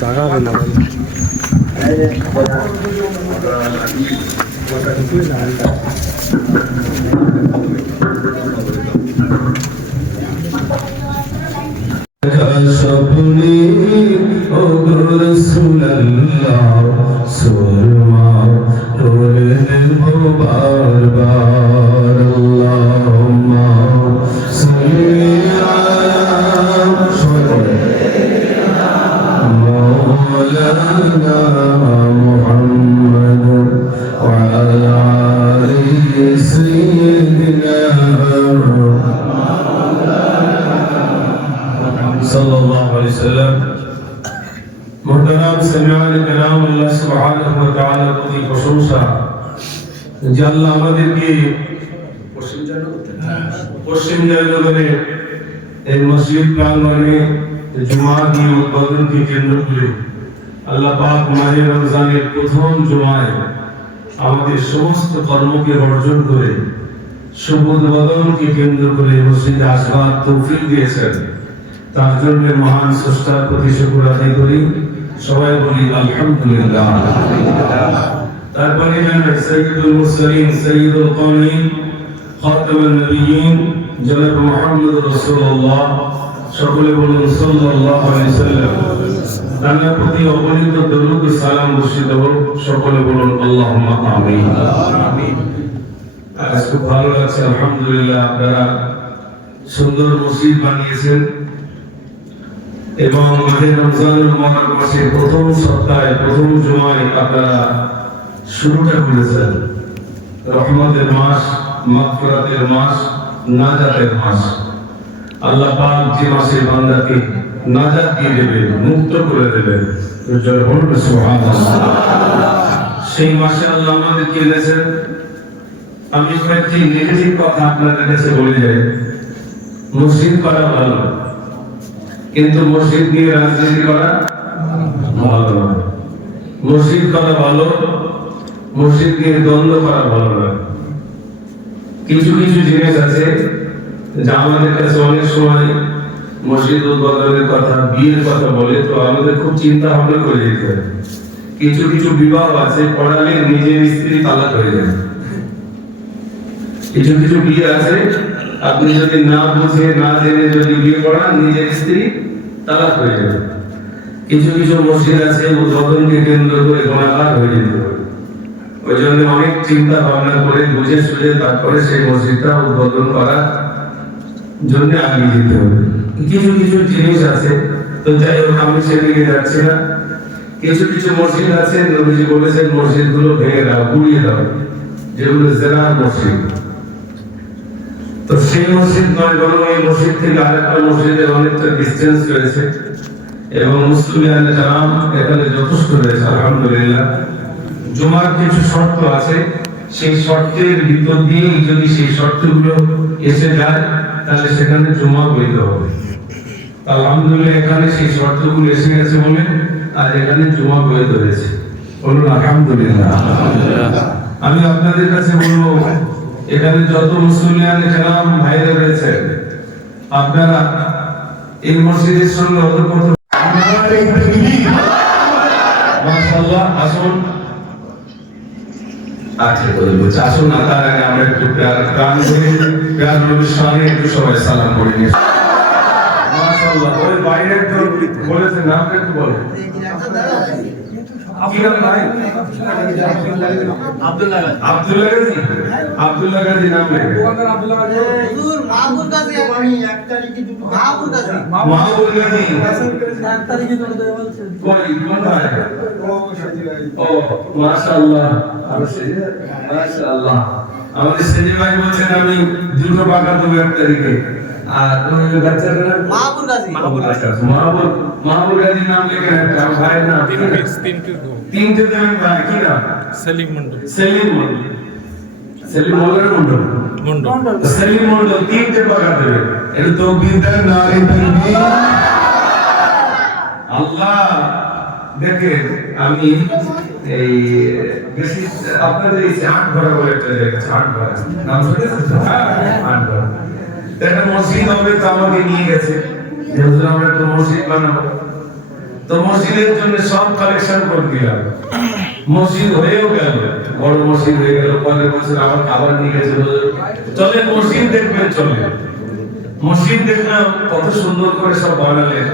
জায়গা হবে না সপনি ও রাসূলুল্লাহ সুরমা তোরে নেব বারবার আল্লাহুম্মা সাল্লি আলা মাওলানা মুহাম্মদ ওয়া আলা আলি সাইয়্যিদিনা सल्लल्लाहु अलैहि वसल्लम। मुहतरम समिआन कलाम अल्लाह सुब्हानाहु व तआला की प्रशंसा যে আল্লাহ আমাদেরকে পশ্চিম জয়নগরে এই মসজিদ প্রাঙ্গণে জুমা দিয়ে উদ্বোধনকে কেন্দ্র করে আল্লাহ পাক মাহে রমজানের প্রথম জুমায় আমাদের সমস্ত কর্মকে বর্জন করে শুভ উদ্বোধনকে কেন্দ্র করে মসজিদে আসবার তৌফিক দিয়েছেন। তার জন্য মহান স্রষ্টার প্রতি শুকর আদায় করি, সবাই বলি আলহামদুলিল্লাহ। তারপরে জানাই সাইয়্যিদুল মুরসালিন সাইয়্যিদুল কাওনিন খাতামুন নবিয়্যিন জনাব মুহাম্মদুর রাসূলুল্লাহ, সকলে বলুন সাল্লাল্লাহু আলাইহি ওয়াসাল্লাম। তার প্রতি অগণিত দরুদ ও সালাম বর্ষিত হোক, সকলে বলুন আল্লাহুম্মা আমিন। আজ খুব ভালো লাগছে আলহামদুলিল্লাহ, আপনারা সুন্দর মসজিদ বানিয়েছেন এবং মাহে রমজানুল মুবারক মাসের প্রথম সপ্তাহে প্রথম জুমায় আপনারা শুরুটা করেছেন। রহমতের মাস, মাগফিরাতের মাস, নাজাতের মাস। আল্লাহ পাক যে মাসে বান্দাকে নাজাত দিয়ে দেবেন, মুক্ত করে দেবেন, জয় বলুন সুবহানাল্লাহ। সেই মাসে আল্লাহ আমাদেরকে এনেছেন। আমি কয়েকটি নেগেটিভ কথা আপনাদের কাছে বলে যাই। মসজিদ করা ভালো, কিন্তু মসজিদ নিয়ে রাজনীতি করা ভালো নয়। মসজিদ করা ভালো, মসজিদ নিয়ে দ্বন্দ্ব করা ভালো নয়। কিছু কিছু জিনিস আছে যা আমাদের কাছে অনেক সময় মসজিদ উদ্বোধনের কথা, বিয়ের কথা বলে, তো আমাদের খুব চিন্তা ভাবনা করে যেতে হয়। কিছু কিছু বিবাহ আছে পড়ালে নিজের স্ত্রী তালাক হয়ে যায়। কিছু কিছু বিয়ে আছে আপনি যদি না বুঝে না জেনে যদি বিয়ে করান, নিজের স্ত্রী তালাক হয়ে যাবে। কিছু কিছু মসজিদ আছে উদ্বোধনকে কেন্দ্র করে গুনাহগার হয়ে যেতে পারে। ওই জন্য অনেক চিন্তা ভাবনা করে বুঝে সুঝে তারপরে সেই মসজিদটা উদ্বোধন করার জন্য আগিয়ে যেতে হবে। কিছু কিছু জিনিস আছে, তো যাই হোক আমি সেদিকে যাচ্ছি না। কিছু কিছু মসজিদ আছে নবীজি বলেছেন মসজিদগুলো ভেঙে দাও, গুড়িয়ে দাও, যেগুলো জেনার মসজিদ। তো সেই মসজিদ নয়, বরং এই মসজিদ থেকে আরেকটা মসজিদের অনেকটা ডিসটেন্স রয়েছে এবং মুসলিম জানাম এখানে যথেষ্ট রয়েছে আলহামদুলিল্লাহ। জুমার কিছু শর্ত আছে, সেই শর্তের ভিতর দিয়ে যদি সেই শর্তগুলো এসে যায় তাহলে সেখানে জুমা বৈধ হবে। আলহামদুলিল্লাহ এখানে সেই শর্তগুলো এসে গেছে বলে আজ এখানে জুমা বৈধ হয়েছে, বলুন আলহামদুলিল্লাহ। আমি আপনাদের কাছে বলবো, এখানে যত মুসলিম কেরাম ভাইরা রয়েছে, আপনারা এই মসজিদের সঙ্গে ওতপ্রোত মাশাআল্লাহ আসুন। আচ্ছা বলছি আসুন না, তার আগে আমরা একটু প্রাণ করে প্রাণ নবীর সামনে একটু সবাই সালাম করে নিই। মাশাআল্লাহ। ওই বাইরে তো বলেছেন নামটা একটু বলো। আব্দুল্লাহ ভাই, আব্দুল্লাহ গাজী নাম লেখে। হুজুর মাহবুব গাজী, আমি 1 তারিখে দুটো মাহবুব গাজী, মাহবুব গাজী 1 তারিখে দুটো দেওয়া বলছে। কই কোন ভাই? ও মাশাআল্লাহ, মাশাআল্লাহ। আমাদের সেজি ভাই বলছেন আমি দুটো টাকা দেব 1 তারিখে। আর ওই বাচ্চার নাম মাহবুব গাজী। মাহবুব গাজী নাম লেখেন একটা ভাই নাম। তিনটে দেবেন ভাই, কি নাম? সেলিম মন্ডল। সেলিম মন্ডল, সেলিম মন্ডল, সেলিম মন্ডল তিনটে টাকা দেবে। এটা তো বিদার নারী তাকবীর। আল্লাহ দেখেন, আমি এই বেশি আপনাদের এই আট ঘোড়া বলে একটা জায়গা, আট ঘোড়া নাম শুনেছেন? আট ঘোড়া একটা মসজিদ হবে, তো আমাকে নিয়ে গেছে। যেহেতু আমরা তো মসজিদ বানাবো, তো মসজিদের জন্য সব কালেকশন করে দিলাম, মসজিদ হয়েও গেল, বড় মসজিদ হয়ে গেল। পরের বছর আবার খাবার নিয়ে গেছে, চলে মসজিদ দেখবেন, চলে মসজিদ দেখলাম কত সুন্দর করে সব বানালেন,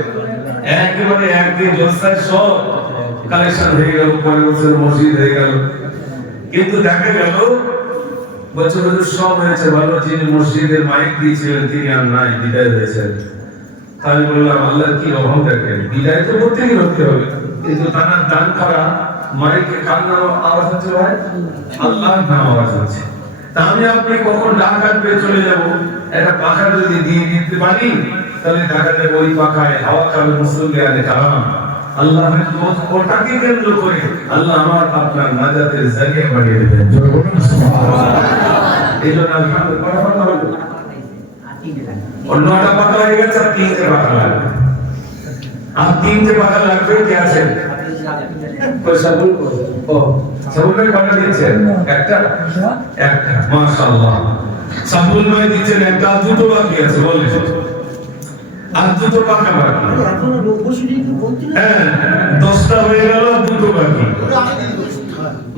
একেবারে একদিন জলসায় সব কালেকশন হয়ে গেল, পরের বছর মসজিদ হয়ে গেল। কিন্তু দেখা গেল বছর বছর সব হয়েছে ভালো, যিনি মসজিদের মাইক দিয়েছিলেন তিনি আর নাই, বিদায় হয়েছেন। আমি বললাম আল্লাহ কি রহম দেখেন, বিদায় তো প্রত্যেকই হতে হবে, কিন্তু তারা দান করা মাইকে কার নাম আওয়াজ হচ্ছে ভাই, আল্লাহর নাম আওয়াজ হচ্ছে। তা আমি আপনি কখন ডাক কাটবে চলে যাব, একটা পাখা যদি দিয়ে দিতে পারি তাহলে দেখা যাবে ওই পাখায় হাওয়া খাবে মুসলিয়ানে কালাম, আল্লাহর ওটাকে কেন্দ্র করে আল্লাহ আমার আপনার নাজাতের জায়গা বানিয়ে দেবেন। এই জন্য অন্যটা পাকা হয়ে গেছে, আর তিনটে পাকা লাগবে, আর তিনটে পাকা লাগবে। কে আছে সাবুল? ও সাবুলের পাকা দিচ্ছেন একটা, একটা মাশাআল্লাহ। সাবুল ভাই দিচ্ছেন একটা, দুটো বাকি আছে বলেন, আর দুটো পাকা বাকি। হ্যাঁ 10টা হয়ে গেল, দুটো বাকি।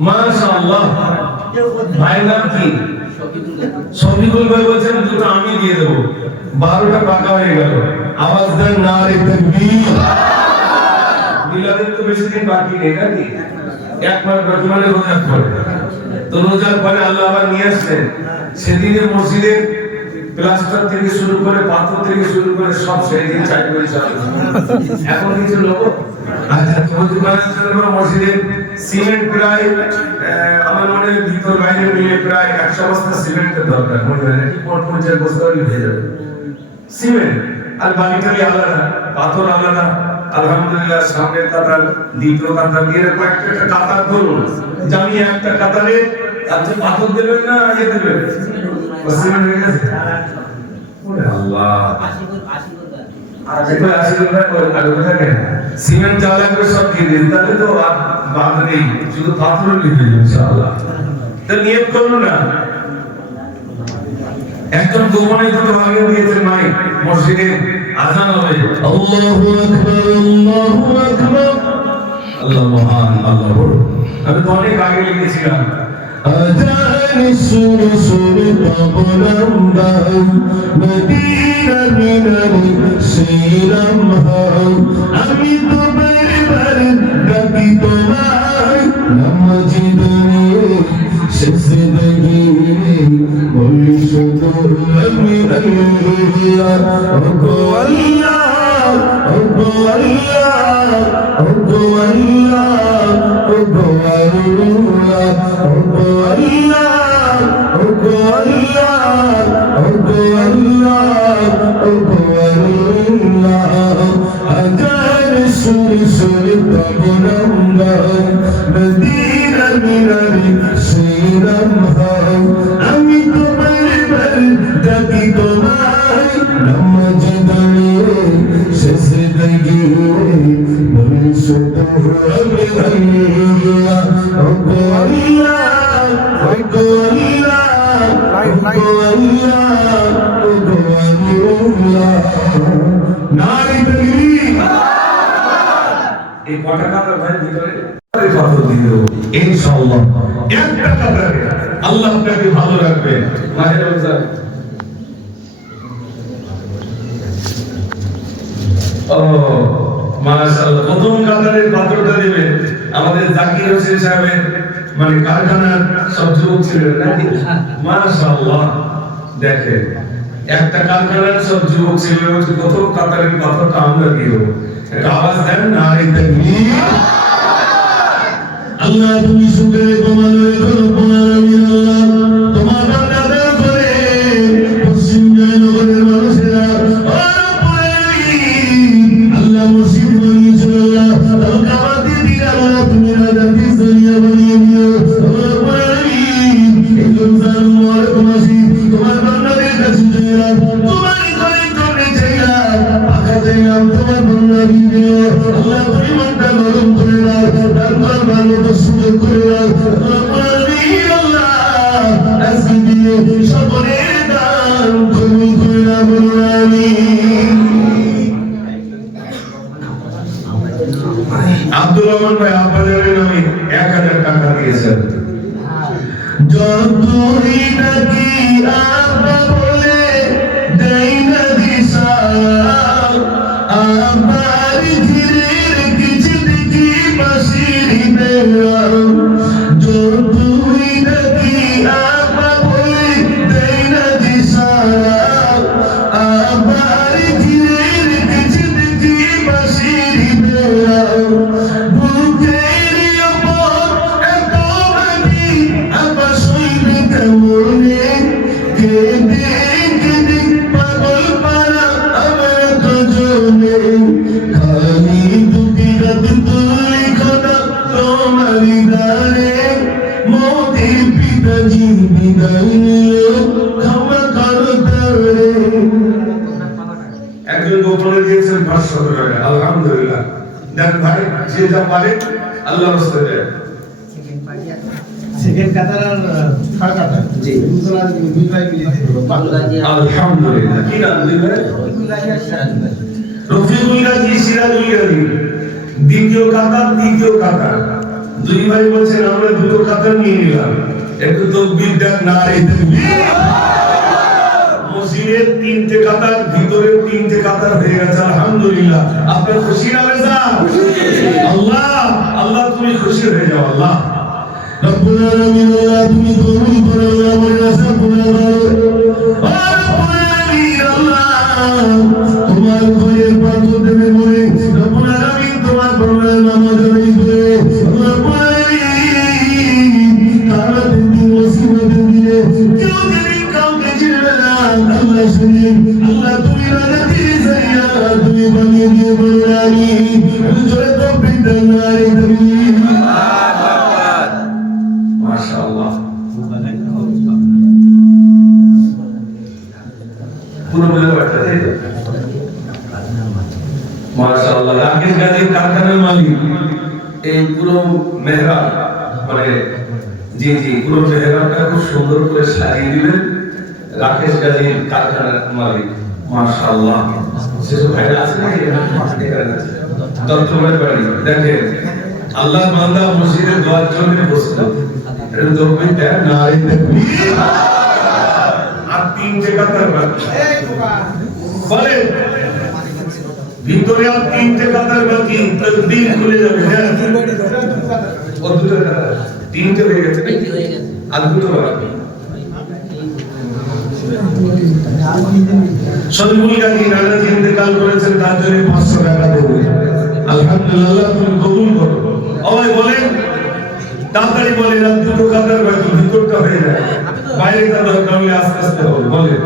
মাশাআল্লাহ। ভাই নাম কি? শফিকুল ভাই বলছেন দুটো আমি দিয়ে দেবো, 12টা পাকা হয়ে গেল। আওয়াজ দেন নারে তাকবীর। মিলাদের তো বেশি দিন বাকি নেই নাকি, এক মাস বাকি, মানে রোজার পরে। তো রোজার পরে আল্লাহ আবার নিয়ে আসছেন, সেদিনে মসজিদের প্লাস্টার থেকে শুরু করে পাথর থেকে শুরু করে সব সেদিন চাই করে চালু। এখন কিছু লোক আচ্ছা মসজিদের সিমেন্ট প্রায় আমার মনে হয় ভিতর বাইরে মিলে প্রায় 100 বস্তা সিমেন্টের দরকার, মনে হয় নাকি 50 বস্তা হয়ে যাবে সিমেন্ট। আর বালিটালি আলাদা, পাথর আলাদা। আলহামদুলিল্লাহ সামনের কাতার, দ্বিতীয় কাতার, এরকম একটা কাতার ধরুন, জানি একটা কাতারে আপনি পাথর দেবেন না ইয়ে দেবেন, সিমেন্ট হয়ে গেছে। সিমেন্ট যা লাগবে সব দিয়ে দিন, তাহলে তো আর বাদ নেই, শুধু পাথর লিখে দিন ইনশাআল্লাহ। তো নিয়ত করুন না। একজন দোকানে দুটো আগে দিয়েছেন মাই, মসজিদে আযান হবে, আল্লাহু আকবার আল্লাহু আকবার, আল্লাহ মহান, আল্লাহ বড়। আমি তো অনেক আগে লিখেছিলাম আযান সুর সুর তবলাম গাই, মদিনা মিনারে শিরাম হাই, আমি তো বারবার ডাকি তোমায়, নামাজিদে সিজদে বলি শুধু আমি আল্লাহ, ওগো আল্লাহ, ওগো আল্লাহ, ওগো আল্লাহ, ওগো আল্লাহ, ওগো আল্লাহ, ওগো আল্লাহ, ওগো আল্লাহ, ওগো আল্লাহ। আযান সুর সুর তবলাম গাই, মদিনা মিনারে শিরাম হাই, আমি তো বারবার ডাকি তোমায়, নামাজ দাঁড়িয়ে সিজদে গিয়ে বলি শুধু আমি আল্লাহ, ওগো আল্লাহ, ওগো আল্লাহ, ওগো আল্লাহ, ওগো আল্লাহ। নারে তাকবীর। এই কটা কাতার ভাই ভিতরে পাথর দিয়ে দেবো ইনশাআল্লাহ, একটা কাতারে আল্লাহ আপনাকে ভালো রাখবে। মাহে রমজান ও মাশাআল্লাহ, প্রথম কাতারের পাথরটা দিবেন আমাদের জাকির হোসেন সাহেবের, মানে কারখানার সব যুবক ছিলেন নাকি, মাশাআল্লাহ। দেখেন একটা কারখানার সব যুবক ছিল, প্রথম কাতারের পাথরটা আমরা দিব। একটা আওয়াজ দেন নারে তাকবীর। আল্লাহ তুমি সুখে তোমার করো পরামিন, আল্লাহ তোমার বান্দাদের করে পশ্চিম জয়নগরের মানুষেরা আল্লাহ মসজিদ বানিয়েছো, আল্লাহ কাবাতে দিকে আল্লাহ তুমি রাজাকে সরিয়া বানিয়ে দিও। এই রমজান মুবারক মাসে তোমার বান্দাদের কাছে চাইলাম, তোমার ঘরে চলে চাইলাম, পাকা চাইলাম, তোমার বান্দা দিও আল্লাহ, পরিমাণটা গরম করে দাও, তারপর ভালো তো সুযোগ করে দাও আল্লাহ, আজকে দিয়ে সকলের দান কবুল করে দাও, আমিন। আব্দুর রহমান ভাই আব্বাজানের নামে 1000 টাকা দিয়েছেন। যতই নাকি আব্বা বলে দেই না দিশা, আব্বার ধীরের কিছু দেখি বাসির দেওয়া। যতই নাকি আব্বা বলে দেই না দিশা, আব্বার ধীরের কিছু দেখি বাসির দেওয়া। বুকের উপর এত ভারী আব্বা সইবে কেমনে, কেঁদে কেঁদে পাগল পারা আমার দুজনে। খালি দুটি রাত তুলি খোদা তোমারি দ্বারে, মোদের পিতাজি বিদায় নিল ক্ষমা করো তারে। একজন গোপনে দিয়েছেন 500 টাকা, আলহামদুলিল্লাহ। দেখ ভাই, যে যা পারে আল্লাহ রাস্তা দেয়। সেকেন্ড কাতার আর থার্ড কাতার জি দুজনা দুই ভাই মিলে আলহামদুলিল্লাহ। কি নাম দুই ভাই? রফিকুল গাজী, সিরাজুল গাজী। দ্বিতীয় কাতার, তৃতীয় কাতার। দুই ভাই বলছেন আমরা দুটো কাতার নিয়ে নিলাম, একটু তাকবীর দেন, নারে তাকবীর। মসজিদের 3টে কাতার, ভিতরের 3টে কাতার হয়ে গেছে, আলহামদুলিল্লাহ। আপনার খুশি না বেজা? আল্লাহ আল্লাহ তুমি খুশি হয়ে যাও। আল্লাহ রব্বুল আলামিন, আল্লাহ তুমি কবুল করো, আমার আশা পূরণ করো। ও রব্বুল আলামিন, আল্লাহ তোমার ঘরের পাথর দেবে বলে রব্বুল আলামিন তোমার ঘরের নামাজ আদায় করে রব্বুল আলামিন তাআলা তুমি মুসিবত দিয়ে কেউ যদি কাউকে চিনবে না, আল্লাহ শুনি, আল্লাহ তুমি রাজি সাইয়া তুমি বানিয়ে দিয়ে বলে আমিন। জোরে তাকবীর দেন, নারে তাকবীর। মাশাআল্লাহ। পুরো বলে বাড়তে তাই তো? মাশাআল্লাহ। রাকেশ গাজীর কারখানার মালিক এই পুরো মেহরাব, মানে জি জি পুরো মেহরাবটা খুব সুন্দর করে সাজিয়ে দিবেন। রাকেশ গাজীর কারখানার মালিক, মাশাআল্লাহ। সেসব ভাইরা আছে নাকি? দত্তমের বাড়ি। দেখেন আল্লাহ বান্দা মসজিদের দোয়ার জন্য প্রস্তুত। এটা তাকবীর দেন, নারে তাকবীর। আর 3টে কাতার বাকি। বলে ভিতরে আর 3টে কাতার বাকি, তাকবীর খুলে যাবে। হ্যাঁ ও দুটো কাতার, 3টে হয়ে গেছে, আর দুটো বাকি। শরীফুল গাজী নানাজি ইন্তেকাল করেছেন, তার জন্য 500 টাকা দেবো। আলহামদুলিল্লাহ, তুমি কবুল করো। ওই বলেন তাড়াতাড়ি বলেন, আর দুটো কাতার বাকি, ভিতরটা হয়ে যায়, বাইরেটা দরকার হলে আস্তে আস্তে হবে। বলেন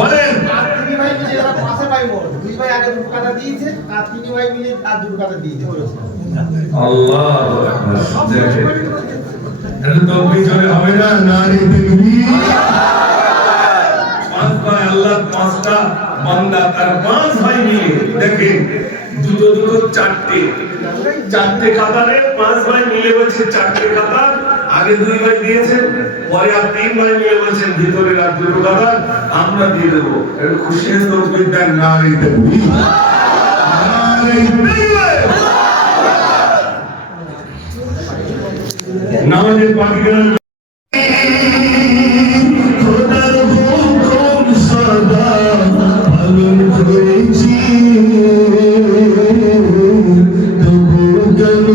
বলেন। তিন ভাই মিলে যারা পাশে ভাই মোর দুই ভাই আগে দুটো কাতার দিয়েছে, আর তিন ভাই মিলে আর দুটো কাতার দিয়েছে। আল্লাহু আকবার। দেখেন এটা তো পিছনে হবে না, নারে তাকবীর। 5 ভাই, আল্লাহ 5টা বান্দা, তার 5 ভাই মিলে দেখেন দুটো দুটো 4টে কাতারে 5 ভাই মিলে বলছে 4টে কাতার। আগে 2 ভাই দিয়েছেন, পরে আর 3 ভাই মিলে বলছেন ভিতরের আর দুটো কাতার আমরা দিয়ে দেবো। একটু খুশি হয়ে তাকবীর দেন, নারে তাকবীর, নারে তাকবীর। নামাজের পাখিরা খোদার হুকুম সদা পালন করেছি, তবু কেন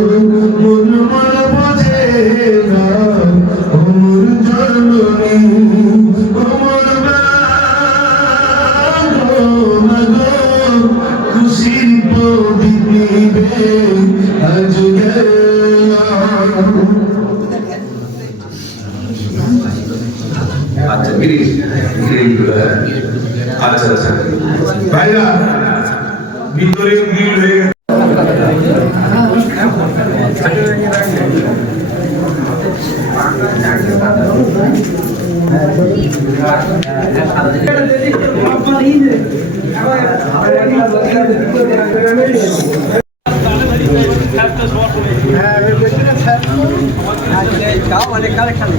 মন মন বোঝে না ওমর জননী, ওমর মাগো খুশির প্রদীপ নিবে আজ আচ্ছা গিরিশ আচ্ছা আচ্ছা ভাইরা ভিতরে গ্রিল হয়ে গেছে। অনেক কালেকশন